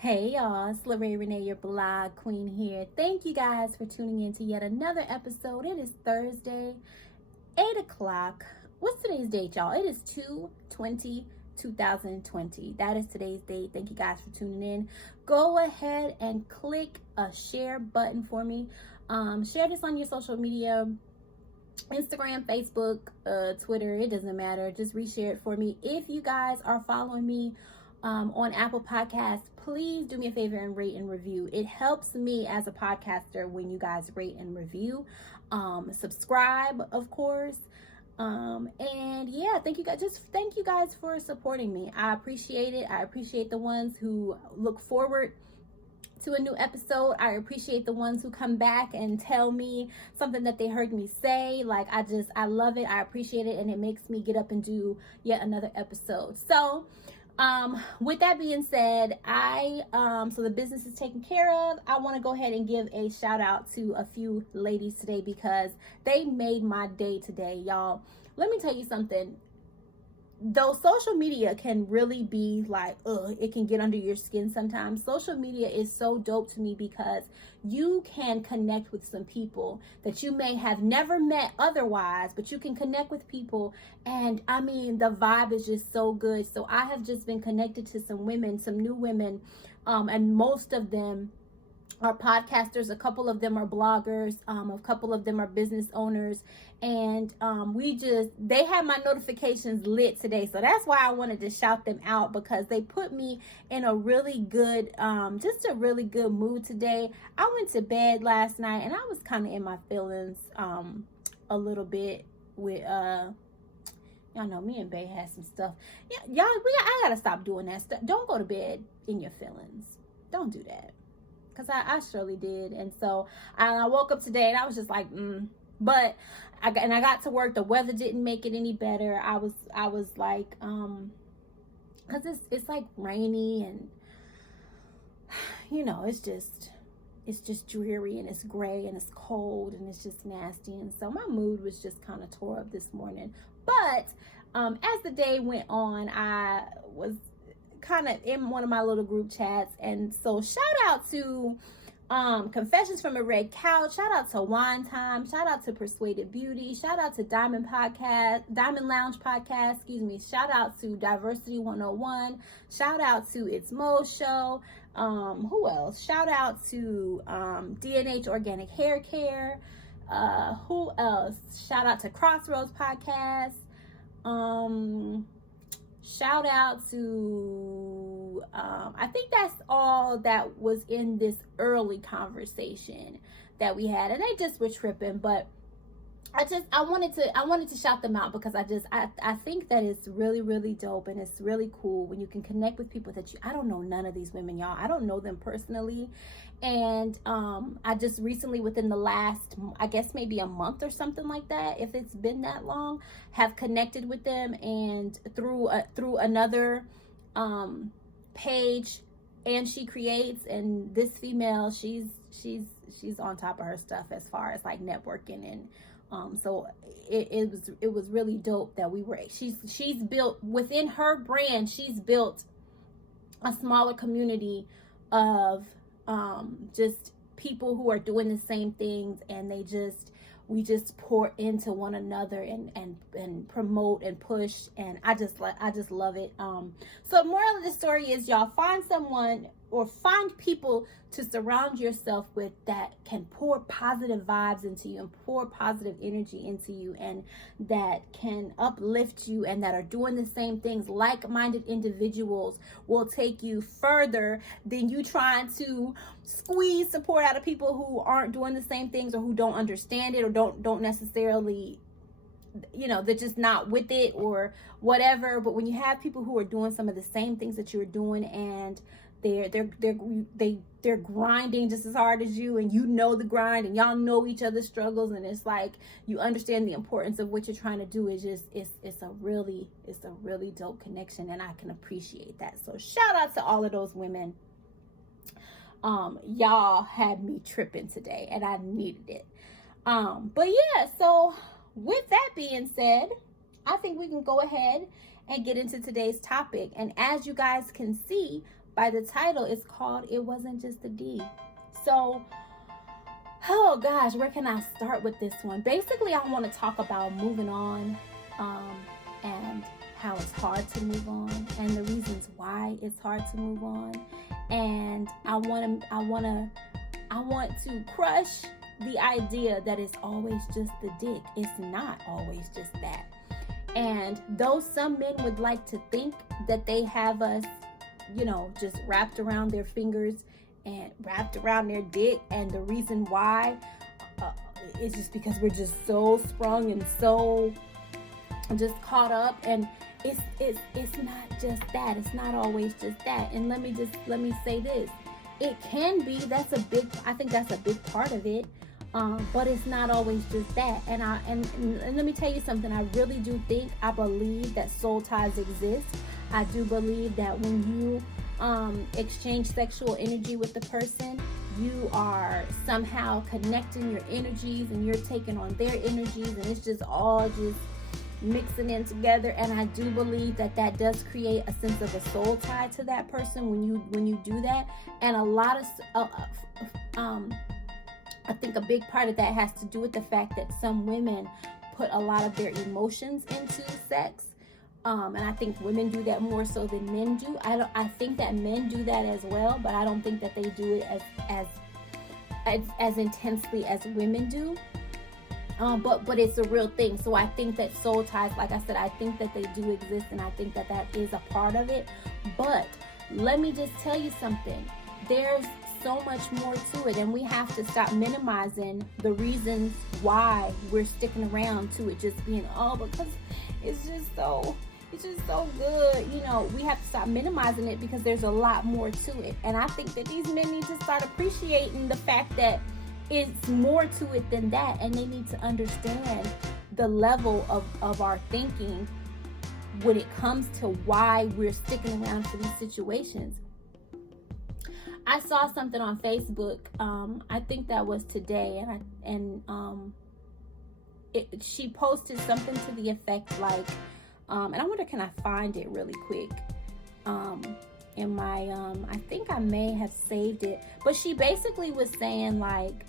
Hey y'all, it's Lorraine Renee, your blog queen here. Thank you guys for tuning in to yet another episode. It is Thursday, 8 o'clock. What's today's date, y'all? It is 2/20/2020. That is today's date. Thank you guys for tuning in. Go ahead and click a share button for me. Share this on your social media, Instagram, Facebook, Twitter. It doesn't matter. Just reshare it for me. If you guys are following me on Apple Podcasts, please do me a favor and rate and review. It helps me as a podcaster when you guys rate and review. Subscribe, of course. And yeah, thank you guys. Just thank you guys for supporting me. I appreciate it. I appreciate the ones who look forward to a new episode. I appreciate the ones who come back and tell me something that they heard me say. Like, I love it. I appreciate it. And it makes me get up and do yet another episode. So, with that being said, so the business is taken care of. I want to go ahead and give a shout out to a few ladies today because they made my day today, y'all. Let me tell you something. Though social media can really be like, it can get under your skin sometimes. Social media is so dope to me because you can connect with some people that you may have never met otherwise, but you can connect with people. And I mean, the vibe is just so good. So I have just been connected to some women, some new women, and most of them are podcasters. A couple of them are bloggers. A couple of them are business owners. And they had my notifications lit today. So that's why I wanted to shout them out, because they put me in a really good, just a really good mood today. I went to bed last night and I was kind of in my feelings a little bit with, y'all know me and Bae had some stuff. Yeah, I gotta stop doing that stuff. Don't go to bed in your feelings. Don't do that. Because I surely did. And so I woke up today and I was just like, But I got to work. The weather didn't make it any better. I was like, because it's like rainy and, you know, it's just dreary and it's gray and it's cold and it's just nasty. And so my mood was just kind of tore up this morning. But as the day went on, I was kind of in one of my little group chats, and so shout out to Confessions from a Red Couch, shout out to Wine Time, shout out to Persuaded Beauty, shout out to Diamond Lounge Podcast, shout out to Diversity 101, shout out to It's Mo Show, who else? Shout out to D&H Organic Hair Care, who else? Shout out to Crossroads Podcast, shout out to, I think that's all that was in this early conversation that we had. And they just were tripping, but I wanted to shout them out because I think that it's really, really dope and it's really cool when you can connect with people that I don't know none of these women, y'all. I don't know them personally. And I just recently, within the last, I guess maybe a month or something like that, if it's been that long, have connected with them, and through another page, and she creates, and this female, she's on top of her stuff as far as like networking, and so it was really dope that she's built within her brand. She's built a smaller community of just people who are doing the same things, and we just pour into one another and promote and push, and I just love it. So moral of the story is, y'all, find someone or find people to surround yourself with that can pour positive vibes into you and pour positive energy into you, and that can uplift you, and that are doing the same things. Like-minded individuals will take you further than you trying to squeeze support out of people who aren't doing the same things, or who don't understand it, or don't necessarily, you know, they're just not with it or whatever. But when you have people who are doing some of the same things that you're doing, and they're grinding just as hard as you, and you know the grind, and y'all know each other's struggles, and it's like you understand the importance of what you're trying to do, it's a really dope connection, and I can appreciate that. So shout out to all of those women. Y'all had me tripping today, and I needed it. But yeah, so with that being said, I think we can go ahead and get into today's topic. And as you guys can see by the title, it's called It Wasn't Just a D. So, oh gosh, where can I start with this one? Basically, I want to talk about moving on, and how it's hard to move on, and the reasons why it's hard to move on. And I want to crush the idea that it's always just the dick. It's not always just that. And though some men would like to think that they have us, just wrapped around their fingers and wrapped around their dick, and the reason why is just because we're just so sprung and so just caught up, and it's not just that. It's not always just that. And let me say this. It can be. I think that's a big part of it. But it's not always just that. And let me tell you something. I really do I believe that soul ties exist. I do believe that when you exchange sexual energy with the person, you are somehow connecting your energies, and you're taking on their energies, and it's just all just mixing in together. And I do believe that does create a sense of a soul tie to that person when you do that. And a lot of I think a big part of that has to do with the fact that some women put a lot of their emotions into sex. And I think women do that more so than men do. I think that men do that as well, but I don't think that they do it as intensely as women do. But it's a real thing. So I think that soul ties, like I said, I think that they do exist, and I think that is a part of it. But let me just tell you something. There's so much more to it, and we have to stop minimizing the reasons why we're sticking around to it just being because it's just so good. We have to stop minimizing it, because there's a lot more to it. And I think that these men need to start appreciating the fact that it's more to it than that, and they need to understand the level of our thinking when it comes to why we're sticking around for these situations. I saw something on Facebook. I think that was today, she posted something to the effect like, and I wonder, can I find it really quick? In my, I think I may have saved it, but she basically was saying like,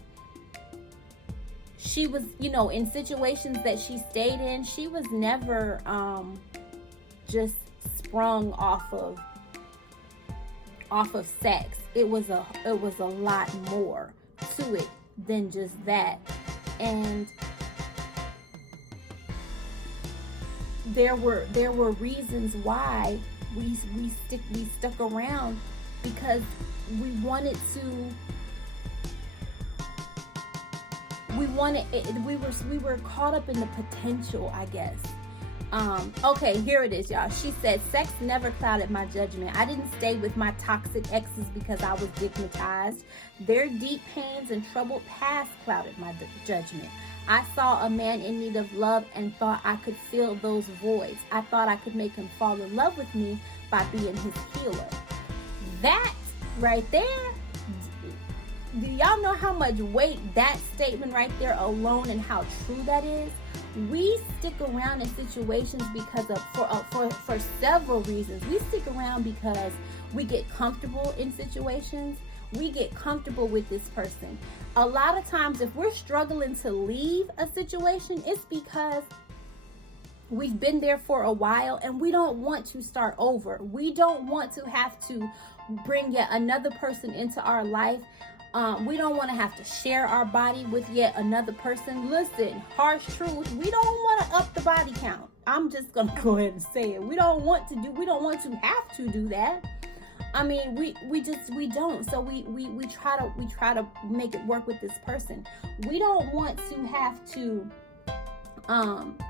she was, in situations that she stayed in, she was never just sprung off of sex. It was a lot more to it than just that. And there were reasons why we stuck around, because we were caught up in the potential, I guess. Okay, here it is, y'all. She said, sex never clouded my judgment. I didn't stay with my toxic exes because I was stigmatized. Their deep pains and troubled past clouded my judgment. I saw a man in need of love and thought I could fill those voids. I thought I could make him fall in love with me by being his healer. That right there, do y'all know how much weight that statement right there alone, and how true that is? We stick around in situations because for several reasons. We stick around because we get comfortable in situations. We get comfortable with this person. A lot of times, if we're struggling to leave a situation, it's because we've been there for a while and we don't want to start over. We don't want to have to bring yet another person into our life. We don't want to have to share our body with yet another person. Listen, harsh truth, we don't want to up the body count. I'm just going to go ahead and say it. We don't want to have to do that. I mean, we don't. So we try to make it work with this person. We don't want to have to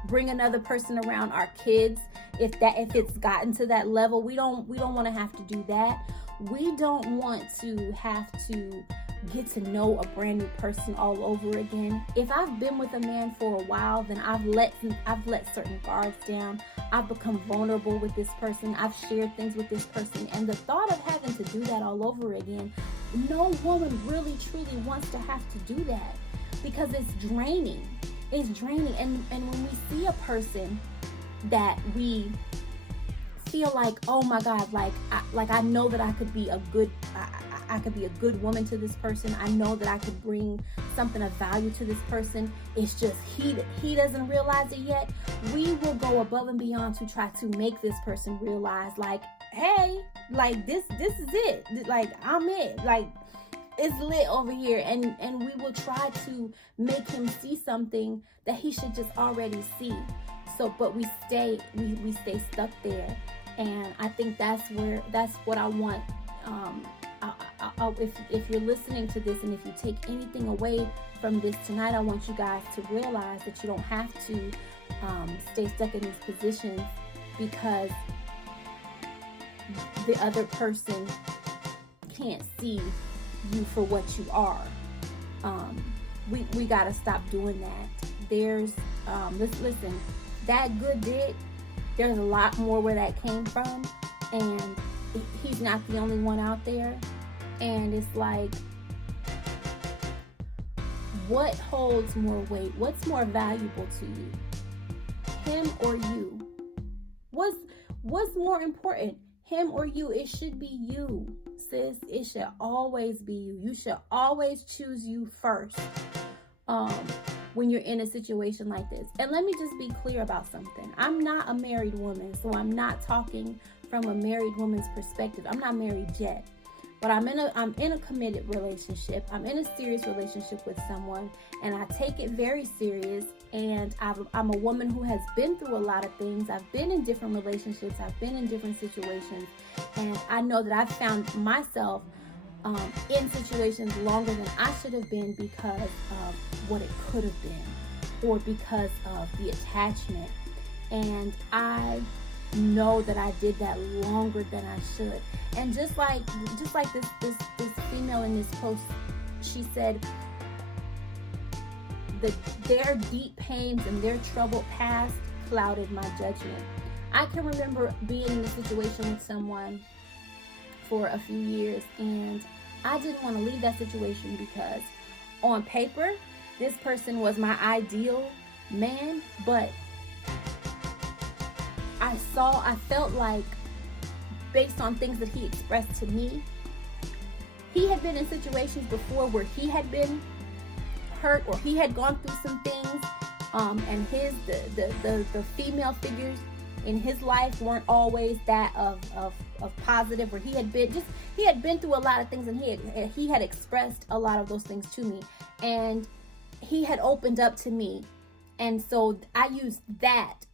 bring another person around our kids if it's gotten to that level. We don't want to have to do that. We don't want to have to get to know a brand new person all over again. If I've been with a man for a while, then I've let certain guards down. I've become vulnerable with this person. I've shared things with this person. And the thought of having to do that all over again, no woman really truly wants to have to do that, because it's draining. It's draining. And when we see a person that we feel like, oh my God, I know that I could be a good, I could be a good woman to this person. I know that I could bring something of value to this person. It's just he doesn't realize it yet. We will go above and beyond to try to make this person realize, like, hey, like this is it. Like, I'm it. Like, it's lit over here. And we will try to make him see something that he should just already see. So, but we stay stuck there. And I think that's what I want. If you're listening to this, and if you take anything away from this tonight, I want you guys to realize that you don't have to stay stuck in these positions because the other person can't see you for what you are. We gotta stop doing that. There's listen, that good dick, there's a lot more where that came from, and he's not the only one out there. And it's like, what holds more weight? What's more valuable to you? Him or you? What's more important? Him or you? It should be you, sis. It should always be you. You should always choose you first when you're in a situation like this. And let me just be clear about something. I'm not a married woman, so I'm not talking from a married woman's perspective. I'm not married yet. But I'm in a committed relationship. I'm in a serious relationship with someone, and I take it very serious. And I'm a woman who has been through a lot of things. I've been in different relationships. I've been in different situations, and I know that I've found myself in situations longer than I should have been because of what it could have been, or because of the attachment. And I know that I did that longer than I should. And just like this female in this post, she said that their deep pains and their troubled past clouded my judgment. I can remember being in a situation with someone for a few years, and I didn't want to leave that situation because on paper this person was my ideal man, but I felt like, based on things that he expressed to me, he had been in situations before where he had been hurt, or he had gone through some things, and the female figures in his life weren't always that of positive, where he had been through a lot of things, and he had expressed a lot of those things to me, and he had opened up to me. And so I used that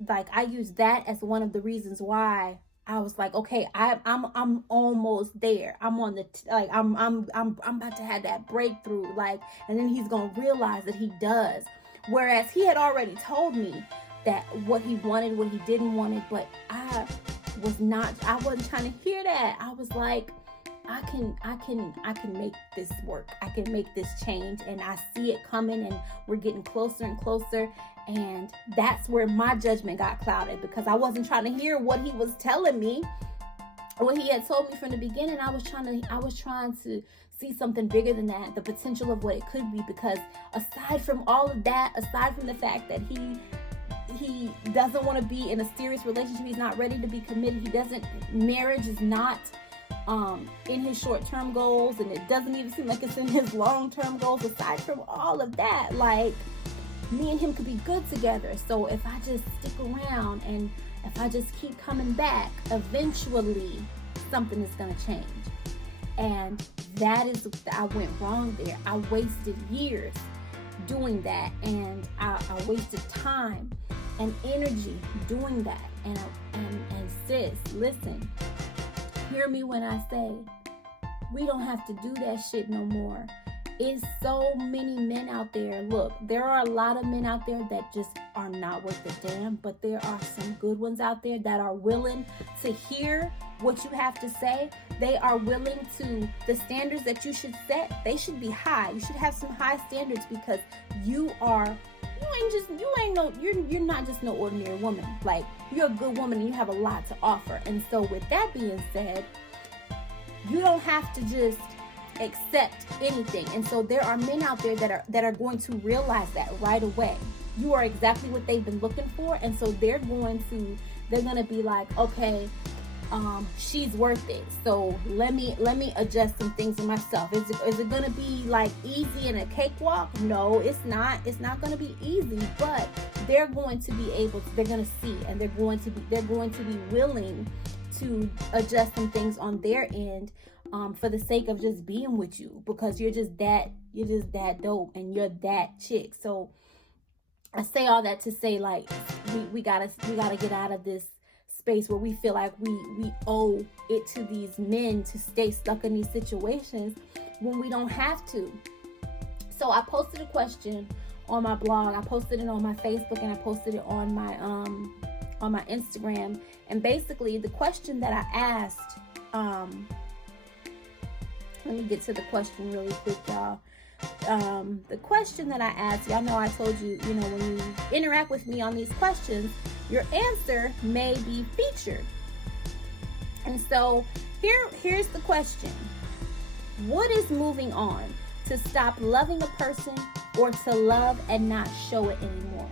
as one of the reasons why I was like, okay, I'm almost there. I'm on the I'm about to have that breakthrough, and then he's gonna realize that he does. Whereas he had already told me that what he wanted, what he didn't want it, but I wasn't trying to hear that. I was like, I can make this work. I can make this change, and I see it coming, and we're getting closer and closer. And that's where my judgment got clouded, because I wasn't trying to hear what he was telling me, what he had told me from the beginning. I was trying to see something bigger than that, the potential of what it could be. Because aside from all of that, aside from the fact that he doesn't want to be in a serious relationship, he's not ready to be committed. Marriage is not in his short-term goals, and it doesn't even seem like it's in his long-term goals. Aside from all of that, me and him could be good together. So if I just stick around, and if I just keep coming back, eventually something is going to change. And I went wrong there. I wasted years doing that, and I wasted time and energy doing that. And sis, listen, hear me when I say, we don't have to do that shit no more. It's so many men out there. Look, there are a lot of men out there that just are not worth a damn, but there are some good ones out there that are willing to hear what you have to say. They are willing to, the standards that you should set, they should be high. You should have some high standards, because you're not just no ordinary woman. You're a good woman, and you have a lot to offer. And so with that being said, you don't have to just accept anything. And so there are men out there that are going to realize that right away. You are exactly what they've been looking for, and so they're gonna be like, okay, she's worth it. So let me adjust some things in myself. Is it gonna be like easy and a cakewalk? No, it's not. It's not gonna be easy, but they're going to be able to, they're gonna see, and they're going to be willing to adjust some things on their end, for the sake of just being with you, because you're just that dope and you're that chick. So I say all that to say, like, we gotta get out of this space where we feel like we owe it to these men to stay stuck in these situations when we don't have to. So I posted a question on my blog, I posted it on my Facebook, and I posted it on my Instagram. And basically the question that I asked, let me get to the question really quick, y'all. The question that I asked, y'all know I told you, when you interact with me on these questions, your answer may be featured. And so here's the question. What is moving on? To stop loving a person, or to love and not show it anymore?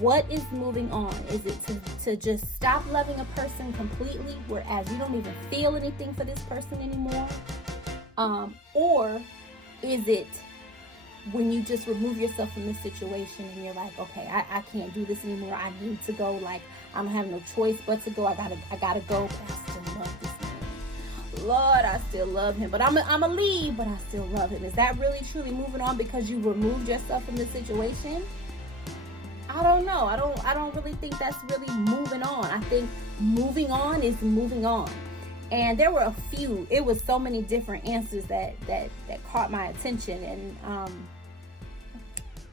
What is moving on? Is it to just stop loving a person completely, whereas you don't even feel anything for this person anymore? Or is it when you just remove yourself from the situation and you're like, okay, I can't do this anymore. I need to go. Like, I don't have no choice but to go. I gotta go. But I still love this man. Lord, I still love him. But I'm a leave, but I still love him. Is that really truly moving on because you removed yourself from the situation? I don't know. I don't really think that's really moving on. I think moving on is moving on. And there were a few, it was so many different answers that caught my attention.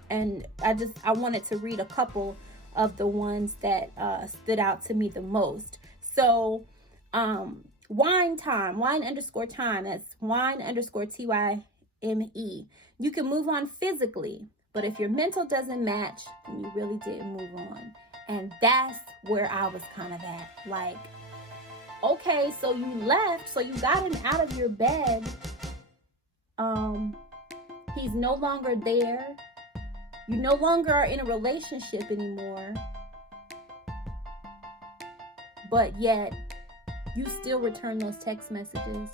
And I wanted to read a couple of the ones that stood out to me the most. So, wine _ time, that's wine _ TYME. You can move on physically, but if your mental doesn't match, then you really didn't move on. And that's where I was kind of at. Like, okay, so you left, so you got him out of your bed. He's no longer there. You no longer are in a relationship anymore. But yet, you still return those text messages.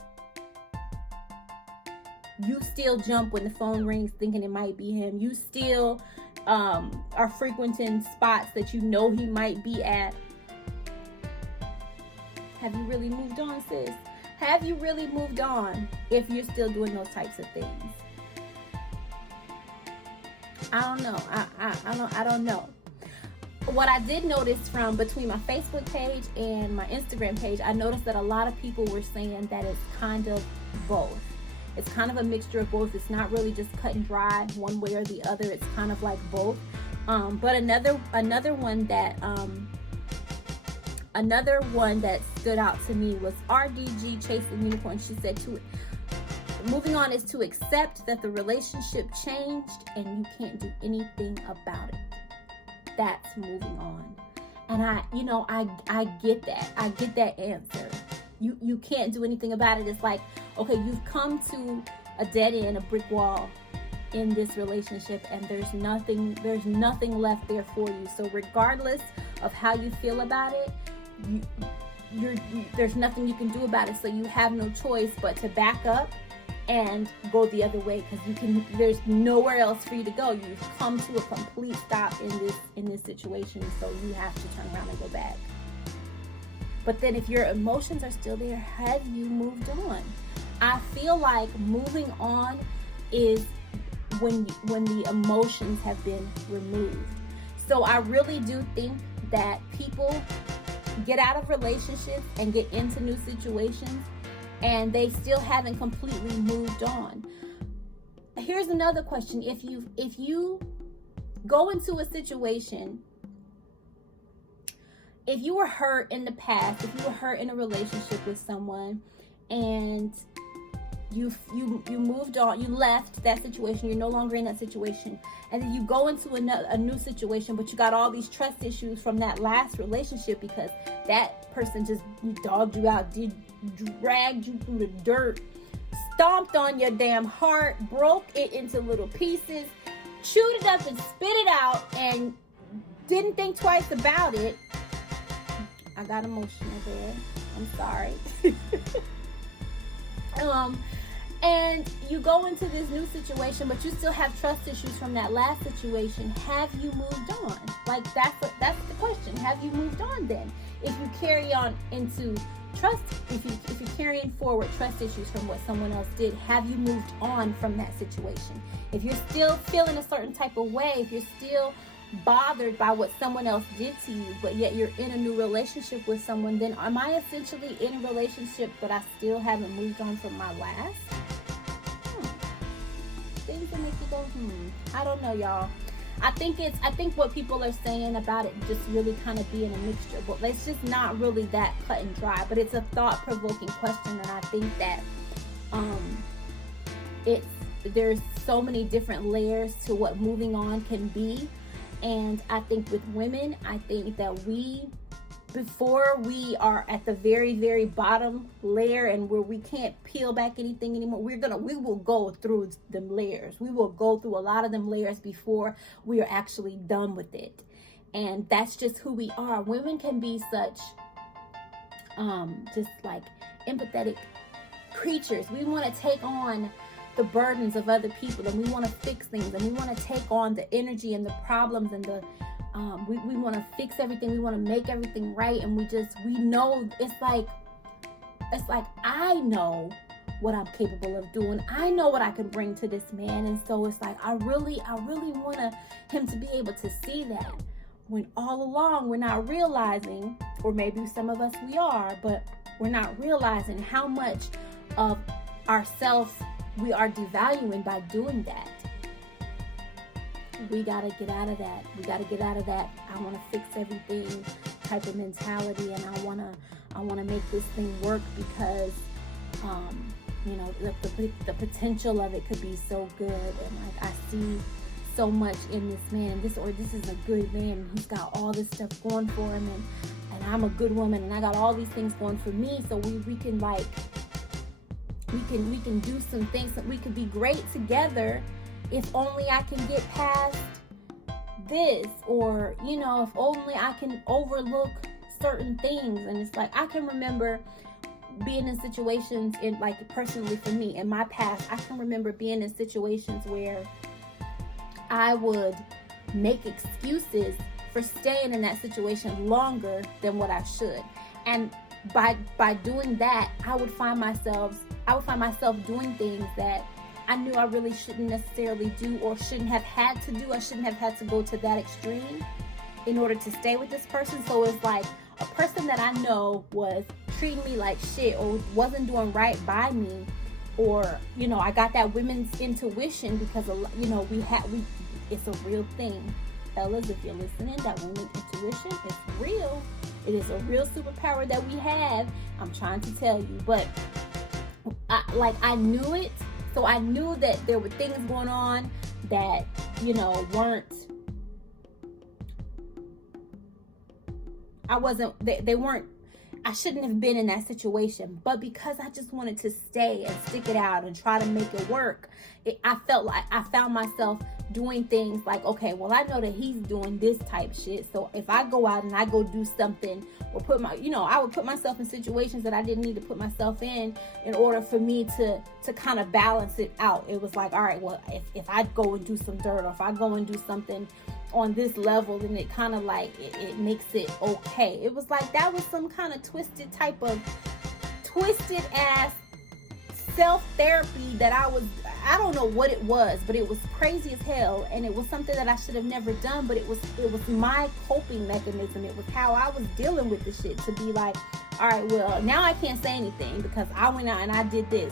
You still jump when the phone rings thinking it might be him. You still are frequenting spots that you know he might be at. Have you really moved on, sis? Have you really moved on if you're still doing those types of things? I don't know. I don't know. What I did notice from between my Facebook page and my Instagram page, I noticed that a lot of people were saying that it's kind of both. It's kind of a mixture of both. It's not really just cut and dry one way or the other. It's kind of like both. But another one that stood out to me was RDG Chasing Unicorn. She said, moving on is to accept that the relationship changed and you can't do anything about it. That's moving on. And I get that. I get that answer. You can't do anything about it. It's like, okay, you've come to a dead end, a brick wall in this relationship, and there's nothing left there for you. So regardless of how you feel about it, there's nothing you can do about it. So you have no choice but to back up and go the other way, because there's nowhere else for you to go. You've come to a complete stop in this situation, so you have to turn around and go back. But then if your emotions are still there, have you moved on? I feel like moving on is when the emotions have been removed. So I really do think that people get out of relationships and get into new situations and they still haven't completely moved on. Here's another question. If you go into a situation, if you were hurt in the past, if you were hurt in a relationship with someone and you moved on, you left that situation, you're no longer in that situation, and then you go into a new situation, but you got all these trust issues from that last relationship because that person just dogged you out, dragged you through the dirt, stomped on your damn heart, broke it into little pieces, chewed it up and spit it out, and didn't think twice about it. I got emotional there. I'm sorry. And you go into this new situation, but you still have trust issues from that last situation. Have you moved on? Like, that's the question. Have you moved on then? If you carry on into trust, if you're carrying forward trust issues from what someone else did, have you moved on from that situation? If you're still feeling a certain type of way, if you're still bothered by what someone else did to you, but yet you're in a new relationship with someone, then am I essentially in a relationship but I still haven't moved on from my last? Things that make you go, I don't know, y'all. I think what people are saying about it just really kind of being a mixture, but it's just not really that cut and dry. But it's a thought-provoking question, and I think that there's so many different layers to what moving on can be. And I think with women, I think that before we are at the very, very bottom layer and where we can't peel back anything anymore, we will go through them layers. We will go through a lot of them layers before we are actually done with it. And that's just who we are. Women can be such just like empathetic creatures. We want to take on the burdens of other people, and we want to fix things, and we want to take on the energy and the problems and the we want to fix everything. We want to make everything right, and we know it's like I know what I'm capable of doing. I know what I can bring to this man, and so it's like I really want him to be able to see that. When all along we're not realizing, or maybe some of us we are, but we're not realizing how much of ourselves we are devaluing by doing that. We got to get out of that. We got to get out of that I want to fix everything type of mentality, and I want to make this thing work because the potential of it could be so good, and like I see so much in this man. This is a good man. He's got all this stuff going for him, and I'm a good woman, and I got all these things going for me. So we can do some things that we could be great together. If only I can get past this, or, if only I can overlook certain things. And it's like, I can remember being in situations personally for me, in my past, I can remember being in situations where I would make excuses for staying in that situation longer than what I should. And by doing that, I would find myself doing things that I knew I really shouldn't necessarily do, or shouldn't have had to do. I shouldn't have had to go to that extreme in order to stay with this person. So it's like a person that I know was treating me like shit, or wasn't doing right by me, or I got that women's intuition, because it's a real thing, fellas. If you're listening, that women's intuition is real. It is a real superpower that we have. I'm trying to tell you, but I knew it. So I knew that there were things going on that, I shouldn't have been in that situation. But because I just wanted to stay and stick it out and try to make it work, I felt like I found myself doing things like, okay, well, I know that he's doing this type shit. So if I go out and I go do something, or I would put myself in situations that I didn't need to put myself in order for me to kind of balance it out. It was like, all right, well, if I go and do some dirt, or if I go and do something on this level, then it kind of like, it makes it okay. It was like, that was some kind of twisted ass self-therapy that I don't know what it was, but it was crazy as hell, and it was something that I should have never done, but it was my coping mechanism. It was how I was dealing with the shit, to be like, all right, well, now I can't say anything because I went out and I did this.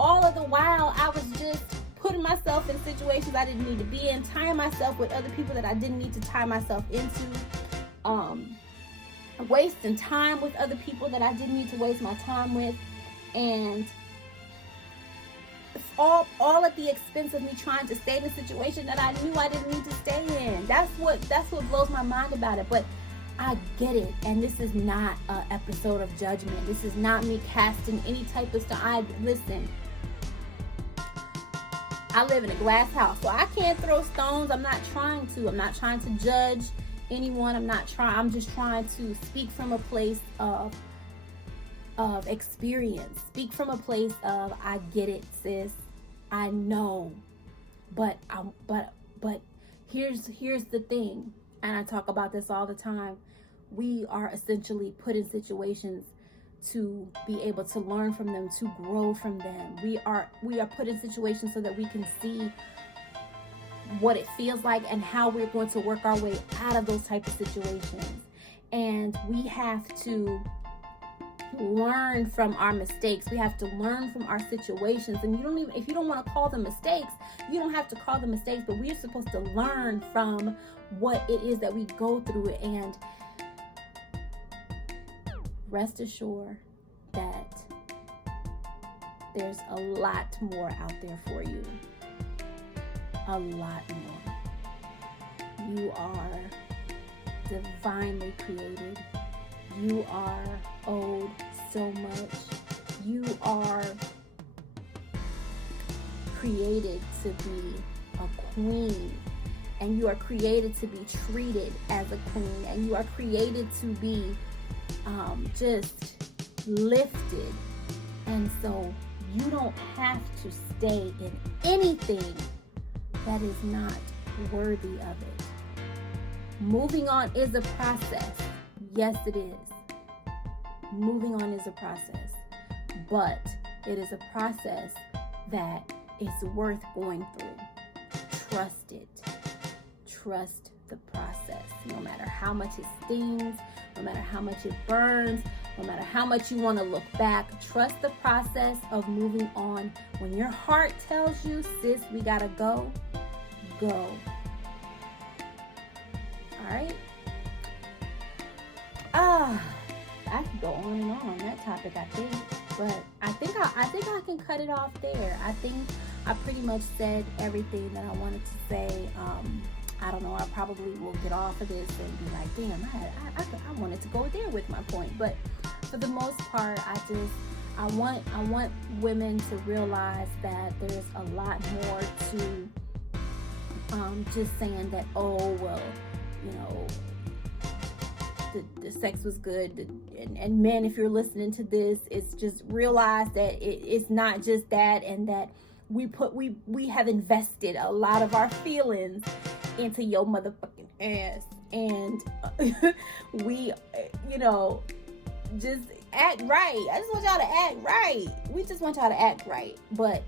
All of the while, I was just putting myself in situations I didn't need to be in, tying myself with other people that I didn't need to tie myself into, wasting time with other people that I didn't need to waste my time with, and all at the expense of me trying to stay in a situation that I knew I didn't need to stay in. That's what blows my mind about it. But I get it, and this is not an episode of judgment. This is not me casting any type of stuff. Listen, I live in a glass house, so I can't throw stones. I'm not trying to judge anyone. I'm just trying to speak from a place of experience. Speak from a place of, I get it, sis. I know. But here's the thing, and I talk about this all the time. We are essentially put in situations to be able to learn from them, to grow from them. We are put in situations so that we can see what it feels like and how we're going to work our way out of those type of situations. And we have to learn from our mistakes. We have to learn from our situations. And if you don't want to call them mistakes, you don't have to call them mistakes, but we're supposed to learn from what it is that we go through. And rest assured that there's a lot more out there for you. A lot more. You are divinely created. You are owed so much. You are created to be a queen. And you are created to be treated as a queen. And you are created to be just lifted. And so you don't have to stay in anything that is not worthy of it. Moving on is a process. Yes, it is. Moving on is a process. But it is a process that is worth going through. Trust it. Trust the process. No matter how much it stings, no matter how much it burns, no matter how much you want to look back, trust the process of moving on. When your heart tells you, sis, we gotta go, go. All right? I could go on and on that topic, I think. But I think I can cut it off there. I think I pretty much said everything that I wanted to say. I don't know, I probably will get off of this and be like, damn, I wanted to go there with my point. But for the most part, I want women to realize that there's a lot more to just saying that, oh, well, you know, the sex was good. And men, if you're listening to this, it's just realize that it's not just that, and that we have invested a lot of our feelings into your motherfucking ass, and we, you know, just act right. I just want y'all to act right. We just want y'all to act right. But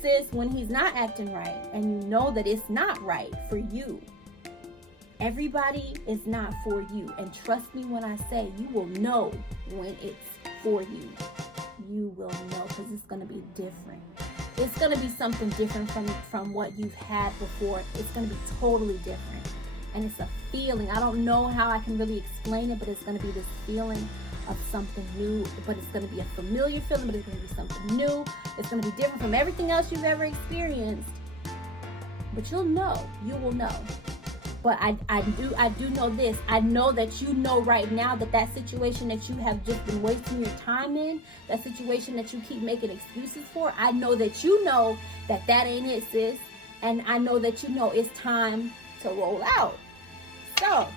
sis, when he's not acting right, and you know that it's not right for you, everybody is not for you. And trust me when I say, you will know when it's for you. You will know, because it's going to be different. It's going to be something different from what you've had before. It's going to be totally different. And it's a feeling. I don't know how I can really explain it, but it's going to be this feeling of something new. But it's going to be a familiar feeling, but it's going to be something new. It's going to be different from everything else you've ever experienced. But you'll know. You will know. But I do know this. I know that you know right now that situation that you have just been wasting your time in, that situation that you keep making excuses for, I know that you know that ain't it, sis. And I know that you know it's time to roll out. So,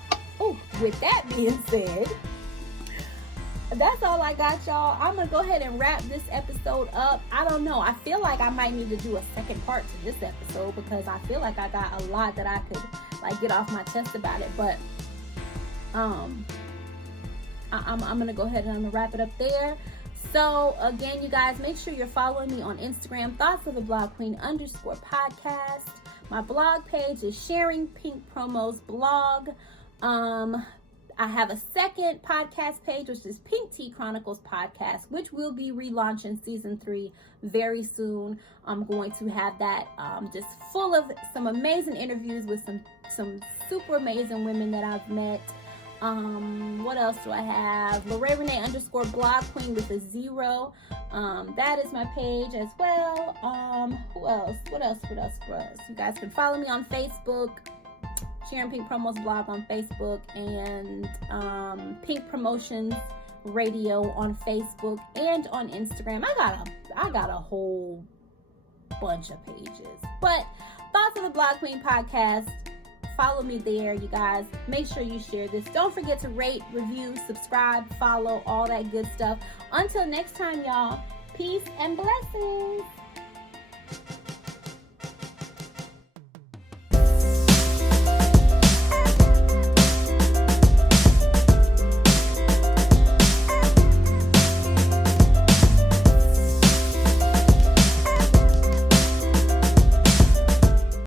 with that being said, that's all I got, y'all. I'm going to go ahead and wrap this episode up. I don't know. I feel like I might need to do a second part to this episode, because I feel like I got a lot that I could get off my chest about it. But I'm going to go ahead and I'm going to wrap it up there. So again, you guys, make sure you're following me on Instagram, Thoughts of a Blog Queen _podcast. My blog page is Sharing Pink Promos Blog. I have a second podcast page, which is Pink Tea Chronicles Podcast, which will be relaunching season 3 very soon. I'm going to have that just full of some amazing interviews with some super amazing women that I've met. What else do I have? Lorraine Renee _blog queen with a 0. That is my page as well. Who else? What else? You guys can follow me on Facebook. Sharing Pink Promos Blog on Facebook, and Pink Promotions Radio on Facebook and on Instagram. I got a whole bunch of pages. But Thoughts of the Blog Queen podcast, Follow me there, you guys. Make sure you share this. Don't forget to rate, review, subscribe, follow, all that good stuff. Until next time, y'all. Peace and blessings.